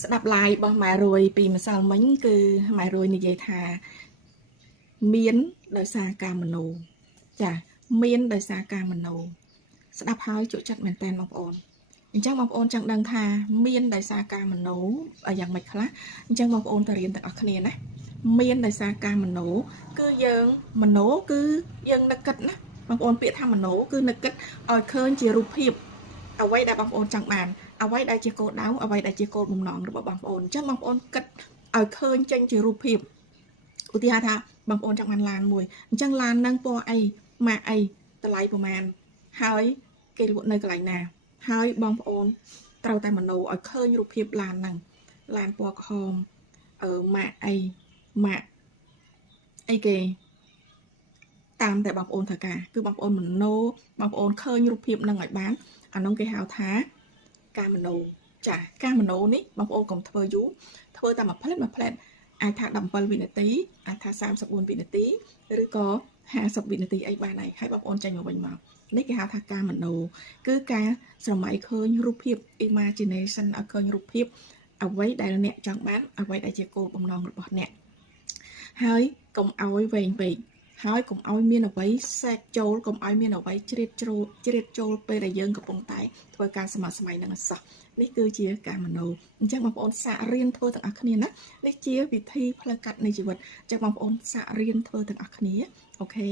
ស្ដាប់ live របស់ម៉ែរួយពីម្សិលមិញគឺម៉ែរួយនិយាយថាមានដោយសារការមโนចាមានដោយសារការមโนស្ដាប់ហើយជក់ចិត្តមែនតើបងប្អូនអញ្ចឹងបងប្អូនចង់ដឹងថាមានដោយសារការមโนយ៉ាងម៉េចខ្លះអញ្ចឹងបងប្អូនទៅរៀនទាំងអស់គ្នាណាមានដោយសារការមโนគឺយើងមโนគឺយើងនឹកគិតណាបងប្អូនពាក្យថាមโนគឺនឹកគិតឲ្យឃើញជារូបភាពអ្វីដែលបងប្អូនចង់បានអ្វីដែលជាគោលដៅអ្វីដែលជាគោលបំណងរបស់បងប្អូនអញ្ចឹងបងប្អូនគិតឲ្យឃើញចេញជារូបភាពឧទាហរណ៍ថាបងប្អូនចង់បានឡានមួយអញ្ចឹងឡាននឹងពណ៌អីម៉ាកអីតម្លៃប្រមាណហើយគេលក់នៅកន្លែងណាហើយបងប្អូនត្រូវតែមโนឲ្យឃើញរូបភាពឡានហ្នឹងឡានពណ៌ក្រហមម៉ាកអីម៉ាកអីគេតាមតែបងប្អូនត្រូវការគឺបងប្អូនមโนបងប្អូនឃើញរូបភាពហ្នឹងឲ្យបានអានោះគេហៅថាការមโนចាការមโนនេះបងប្អូនកុំធ្វើយូរធ្វើតែមួយផ្លែតអាចថា17វិនាទីអាចថា34វិនាទីឬក៏50វិនាទីអីបានហើយបងប្អូនចេញមកវិញមកនេះគេហៅថាការមโนគឺការស្រមៃឃើញរូបភាព imagination ឲ្យឃើញរូបភាពអ្វីដែលអ្នកចង់បានអ្វីដែលជាគោលបំណងរបស់អ្នកហើយកុំឲ្យវែងពេកហើយកុំឲ្យមានអ្វីសែកចូលកុំឲ្យមានអ្វីជ្រៀតចូលពេលដែលយើងកំពុងតែធ្វើការស្មុគស្មាញនឹងអសោះនេះគឺជាការមโนអញ្ចឹងបងប្អូនសាករៀនធ្វើទាំងអស់គ្នាណានេះជាវិធីផ្លូវកាត់នៃជីវិតអញ្ចឹងបងប្អូនសាករៀនធ្វើទាំងអស់គ្នាអូខេ